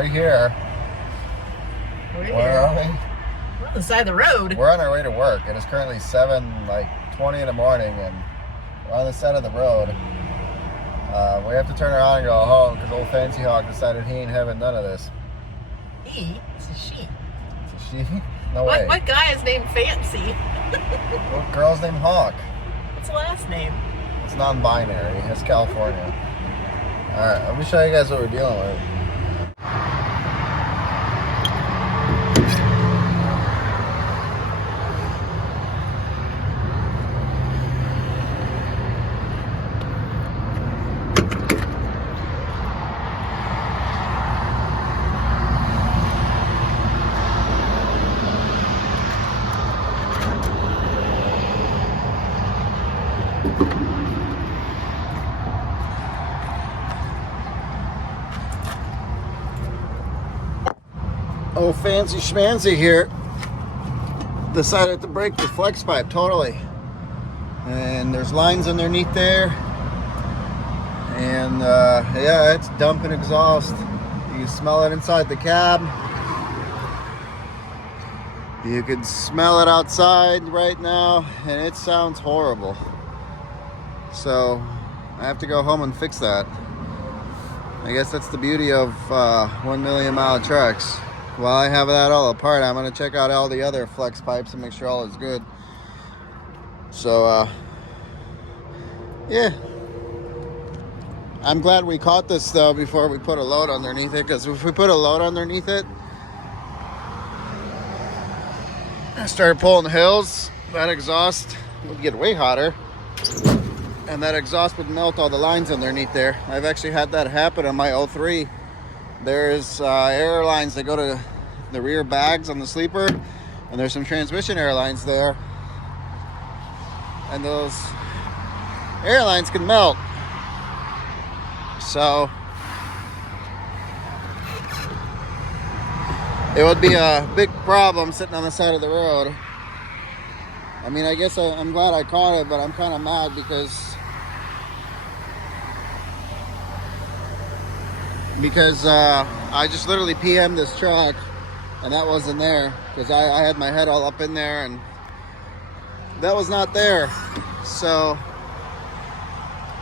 we're here. Where are we? We're on the side of the road. We're on our way to work. It is currently 7:20 in the morning, and we're on the side of the road. We have to turn around and go home because old Fancy Hawk decided he ain't having none of this. He? It's a she. It's a she? No way. What guy is named Fancy? What girl's named Hawk? What's the last name? It's non-binary. It's California. Alright, let me show you guys what we're dealing with. Oh, Fancy Schmancy here decided to break the flex pipe totally, and there's lines underneath there, and yeah, it's dumping exhaust. You can smell it inside the cab, you can smell it outside right now, and it sounds horrible. So I have to go home and fix that. I guess that's the beauty of 1 million mile trucks. While I have that all apart, I'm going to check out all the other flex pipes and make sure all is good. So, yeah. I'm glad we caught this, though, before we put a load underneath it. Because if we put a load underneath it, I started pulling hills, that exhaust would get way hotter. And that exhaust would melt all the lines underneath there. I've actually had that happen on my 03. There's air lines that go to the rear bags on the sleeper, and there's some transmission air lines there, and those air lines can melt. So it would be a big problem sitting on the side of the road. I mean, I guess I'm glad I caught it, but I'm kind of mad because I just literally PM'd this truck, and that wasn't there because I had my head all up in there, and that was not there. So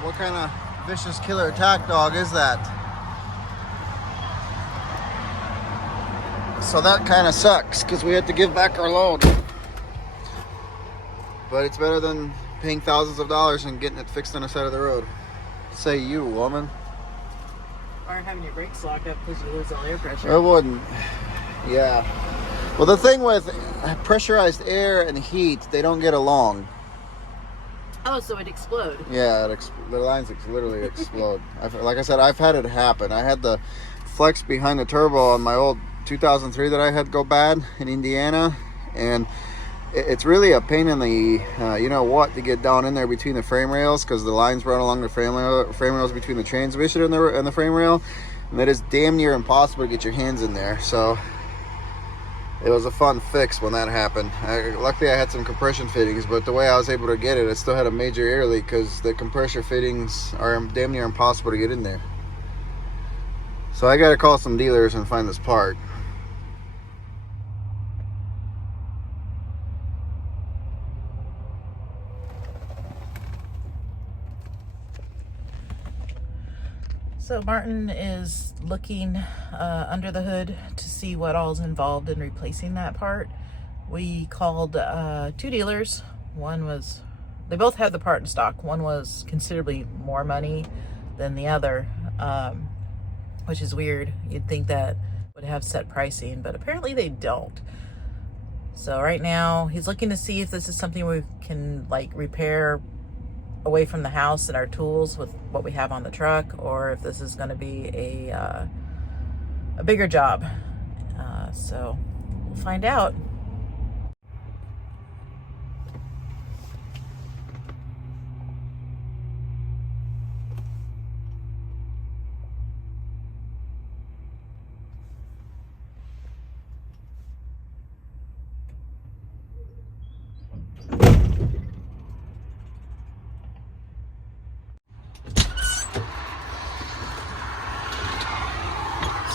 what kind of vicious killer attack dog is that? So that kind of sucks because we had to give back our load, but it's better than paying thousands of dollars and getting it fixed on the side of the road. Say you, woman. Or having your brakes locked up because you lose all air pressure. It wouldn't. Yeah. Well, the thing with pressurized air and heat, they don't get along. Oh, so it'd explode. Yeah, the lines literally explode. Like I said, I've had it happen. I had the flex behind the turbo on my old 2003 that I had go bad in Indiana, and it's really a pain in the you know what, to get down in there between the frame rails, because the lines run along the frame rails between the transmission and the frame rail, and that is damn near impossible to get your hands in there. So it was a fun fix when that happened. Luckily I had some compression fittings, but the way I was able to get it, it still had a major air leak because the compressor fittings are damn near impossible to get in there. So I got to call some dealers and find this part. So Martin is looking under the hood to see what all's involved in replacing that part. We called 2 dealers. They both had the part in stock. One was considerably more money than the other, which is weird. You'd think that would have set pricing, but apparently they don't. So right now he's looking to see if this is something we can repair away from the house and our tools with what we have on the truck, or if this is going to be a bigger job. So we'll find out.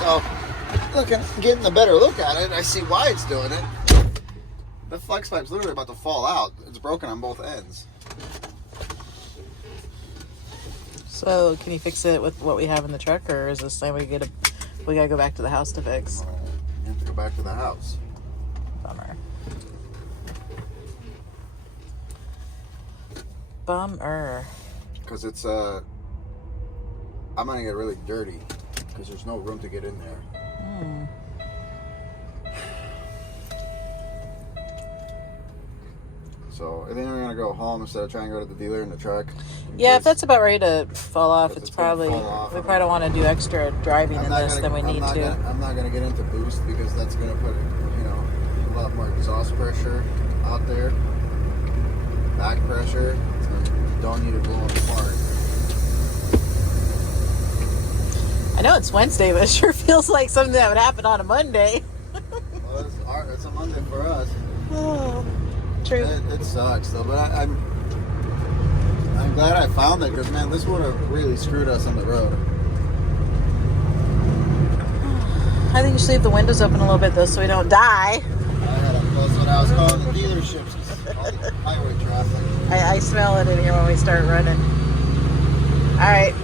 So getting a better look at it, I see why it's doing it. The flex pipe's literally about to fall out. It's broken on both ends. So, can you fix it with what we have in the truck, or is this time we gotta go back to the house to fix? You have to go back to the house. Bummer. Bummer. Because it's I'm gonna get really dirty because there's no room to get in there. So I think I'm gonna go home instead of trying to go to the dealer in the truck. Yeah, if that's about ready to fall off, it's probably fall off. we probably don't want to do extra driving in this than we need to. I'm not gonna get into boost because that's gonna put a lot more exhaust pressure out there, back pressure. You don't need it blowing apart. I know it's Wednesday, but it sure feels like something that would happen on a Monday. Well, it's a Monday for us. Oh, true. It sucks though, but I'm glad I found it because man, this would have really screwed us on the road. I think you should leave the windows open a little bit though, so we don't die. That's what I was calling the dealerships. All the highway traffic. I smell it in here when we start running. All right.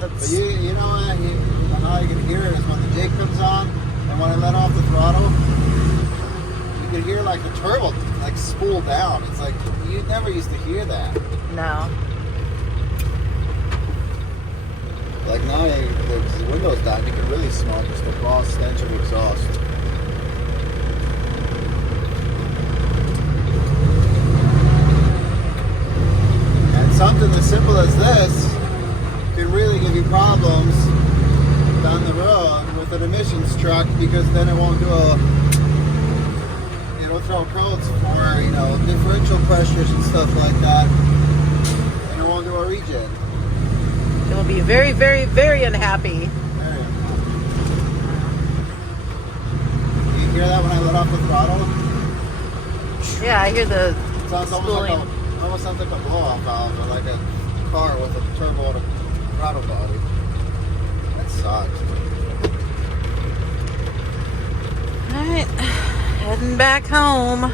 But you know how you can hear it is when the jig comes on and when I let off the throttle, you can hear like the turbo like spool down. It's like you never used to hear that. No. Like now the windows down, you can really smell just the raw stench of exhaust. And something as simple as this can really give you problems down the road with an emissions truck because then it won't do it'll throw codes for differential pressures and stuff like that, and it won't do a regen. It will be very, very, very unhappy. Very unhappy. Do you hear that when I let off the throttle? Yeah, I hear the It sounds almost sounds like a blow-off valve, or like a car with a turbo and a throttle body. That sucks. Alright, heading back home.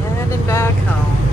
Heading back home.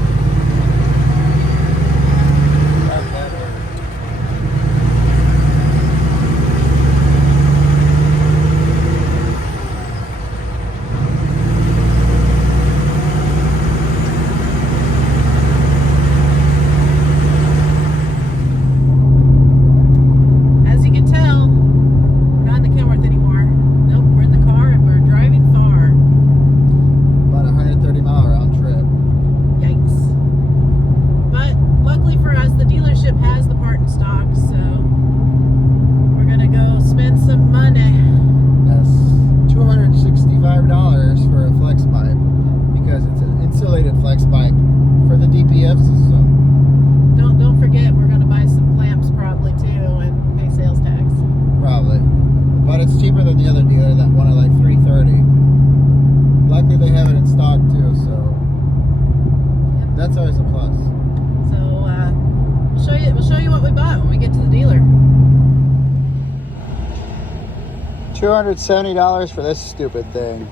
$270 for this stupid thing.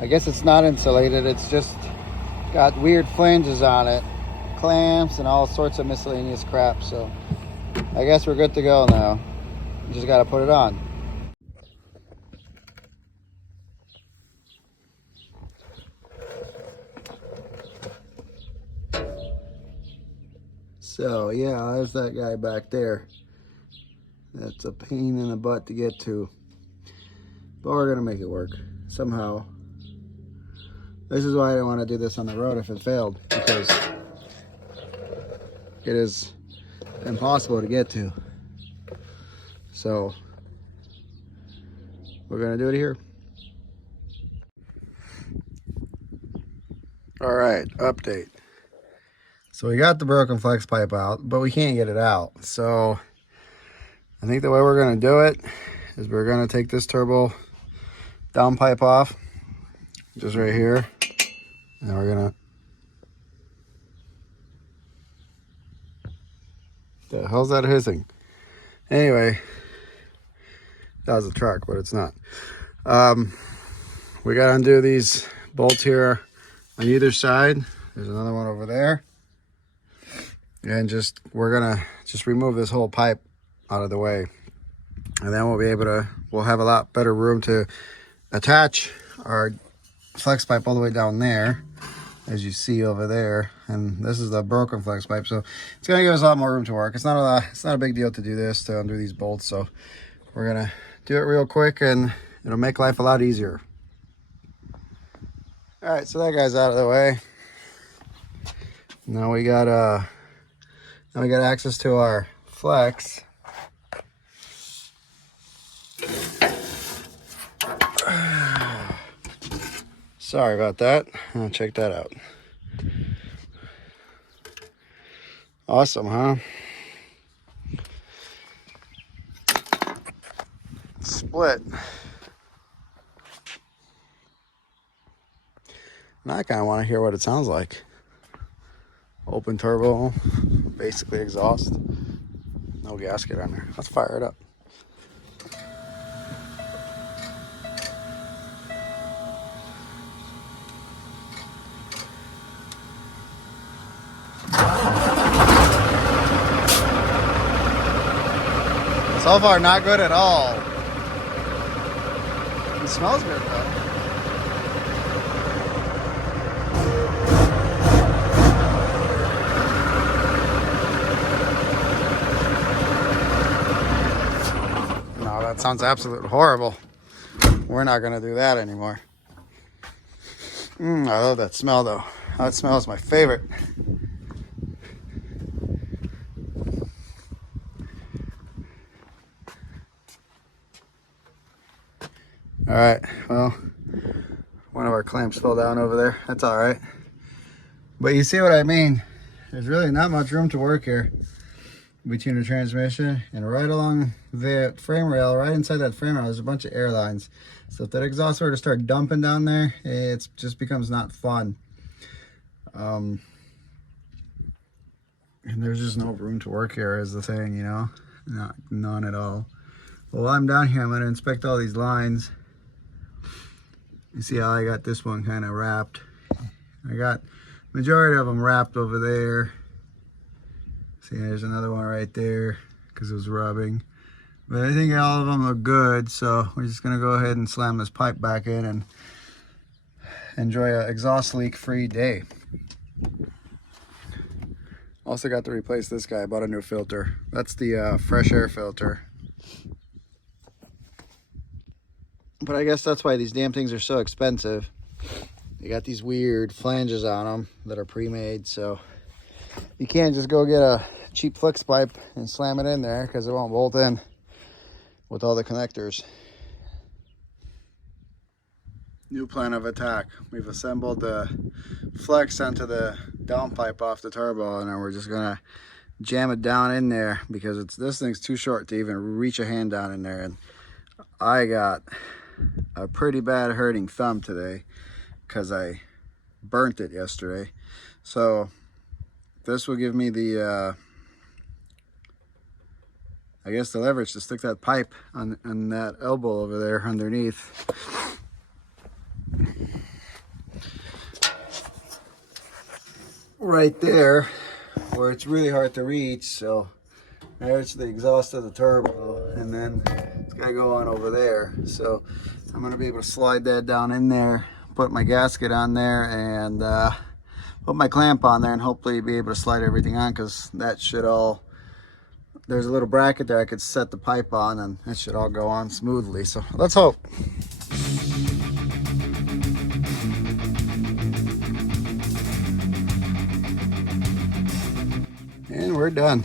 I guess it's not insulated, it's just got weird flanges on it, clamps and all sorts of miscellaneous crap. So I guess we're good to go now. Just got to put it on. So yeah, there's that guy back there. That's a pain in the butt to get to, but we're gonna make it work somehow. This is why I didn't want to do this on the road if it failed, because it is impossible to get to. So we're gonna do it here. All right, update. So we got the broken flex pipe out, but we can't get it out. So I think the way we're gonna do it is we're gonna take this turbo down pipe off, just right here, and we're gonna, the hell's that hissing? Anyway, That was a truck, but it's not. We got to undo these bolts here on either side. There's another one over there. And we're gonna just remove this whole pipe out of the way. And then we'll have a lot better room to attach our flex pipe all the way down there, as you see over there. And this is the broken flex pipe, so it's gonna give us a lot more room to work. It's not a big deal to do this, to undo these bolts. So we're gonna do it real quick, and it'll make life a lot easier. All right, so that guy's out of the way. Now we got access to our flex. Sorry about that. Check that out. Awesome, huh? Split. Now I kind of want to hear what it sounds like. Open turbo, basically exhaust. No gasket on there. Let's fire it up. So far, not good at all. It smells good though. No, that sounds absolutely horrible. We're not gonna do that anymore. I love that smell though. That smell is my favorite. All right, well, one of our clamps fell down over there. That's all right. But you see what I mean? There's really not much room to work here between the transmission and right along the frame rail, right inside that frame rail, there's a bunch of air lines. So if that exhaust were to start dumping down there, it just becomes not fun. And there's just no room to work here is the thing, you know? None at all. Well, while I'm down here, I'm gonna inspect all these lines. You see how I got this one kind of wrapped. I got majority of them wrapped over there. See, there's another one right there because it was rubbing. But I think all of them look good, so we're just gonna go ahead and slam this pipe back in and enjoy an exhaust leak free day. Also got to replace this guy. I bought a new filter. That's the fresh air filter. But I guess that's why these damn things are so expensive. They got these weird flanges on them that are pre-made, so you can't just go get a cheap flex pipe and slam it in there because it won't bolt in with all the connectors. New plan of attack. We've assembled the flex onto the downpipe off the turbo, and then we're just gonna jam it down in there because this thing's too short to even reach a hand down in there. And I got a pretty bad hurting thumb today because I burnt it yesterday. So this will give me the I guess the leverage to stick that pipe on that elbow over there underneath. Right there where it's really hard to reach. So there's the exhaust of the turbo, and then it's got to go on over there. So I'm going to be able to slide that down in there, put my gasket on there, and put my clamp on there, and hopefully be able to slide everything on, because that should all, there's a little bracket there I could set the pipe on, and it should all go on smoothly. So let's hope. And we're done.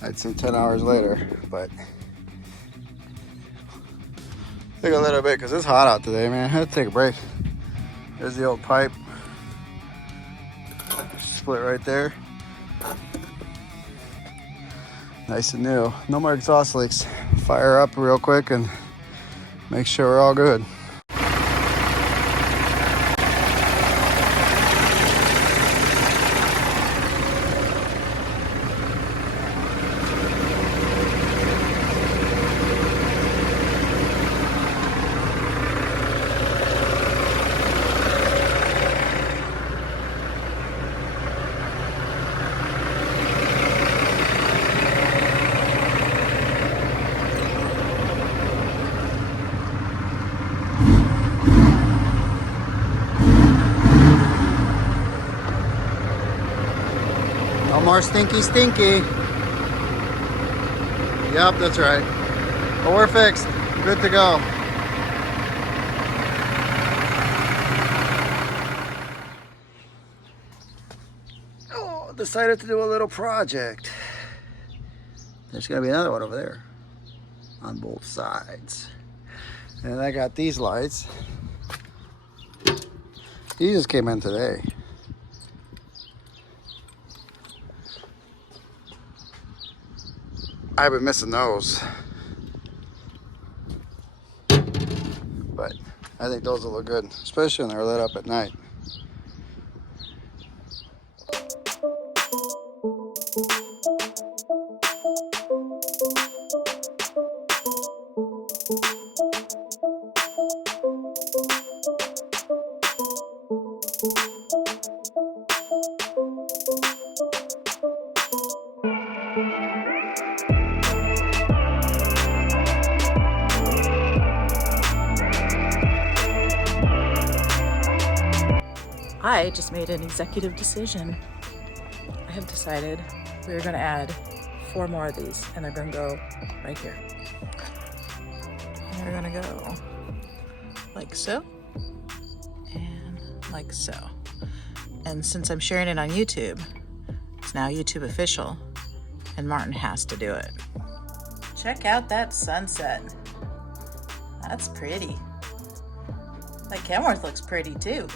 I'd say 10 hours later, but take a little bit because it's hot out today, man. I had to take a break. There's the old pipe. Split right there. Nice and new. No more exhaust leaks. Fire up real quick and make sure we're all good. more stinky. Yep, that's right. But we're fixed. Good to go. Oh, decided to do a little project. There's gonna be another one over there on both sides. And I got these lights. These just came in today. I've been missing those. But I think those will look good, especially when they're lit up at night. I just made an executive decision. I have decided we're gonna add 4 more of these, and they're gonna go right here. And they're gonna go like so, and like so. And since I'm sharing it on YouTube, it's now YouTube official, and Martin has to do it. Check out that sunset. That's pretty. That Kenworth looks pretty too.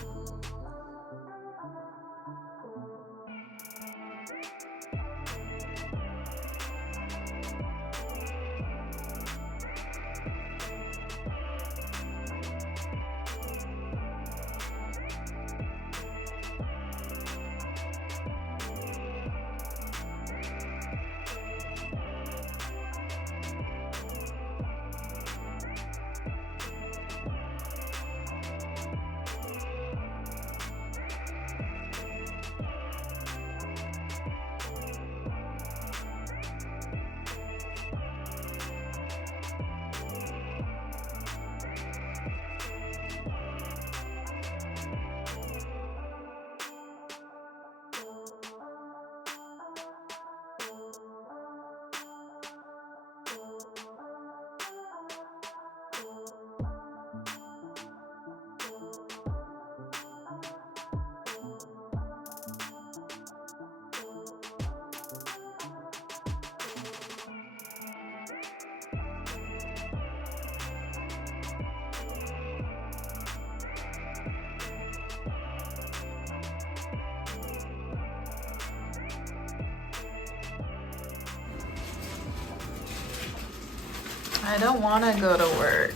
I don't want to go to work.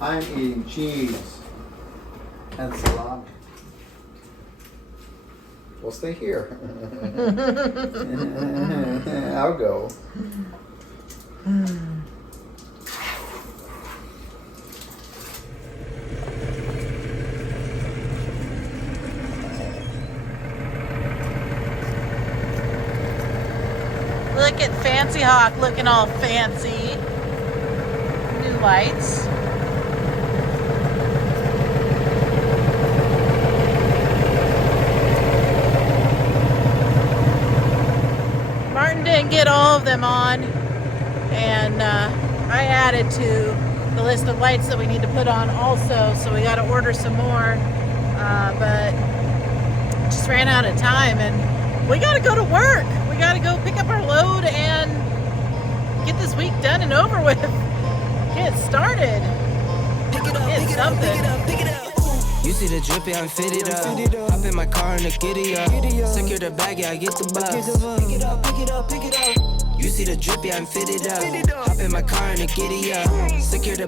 I'm eating cheese and salami. We'll stay here. I'll go. Look at Fancy Hawk looking all fancy. New lights. Martin didn't get all of them on, and I added to the list of lights that we need to put on also, so we got to order some more, but just ran out of time, and we got to go to work. We got to go pick up our load and get this week done and over with. Get started. Pick it up, Get pick it something. up, pick it up, pick it up. You see the drip, yeah, I'm fitted up. Hop in my car and the giddy up. Secure the bag, yeah, I get the bus. Pick it up, pick it up, pick it up. You see the drip, yeah, I'm fitted up. Hop in my car and the giddy up. Secure the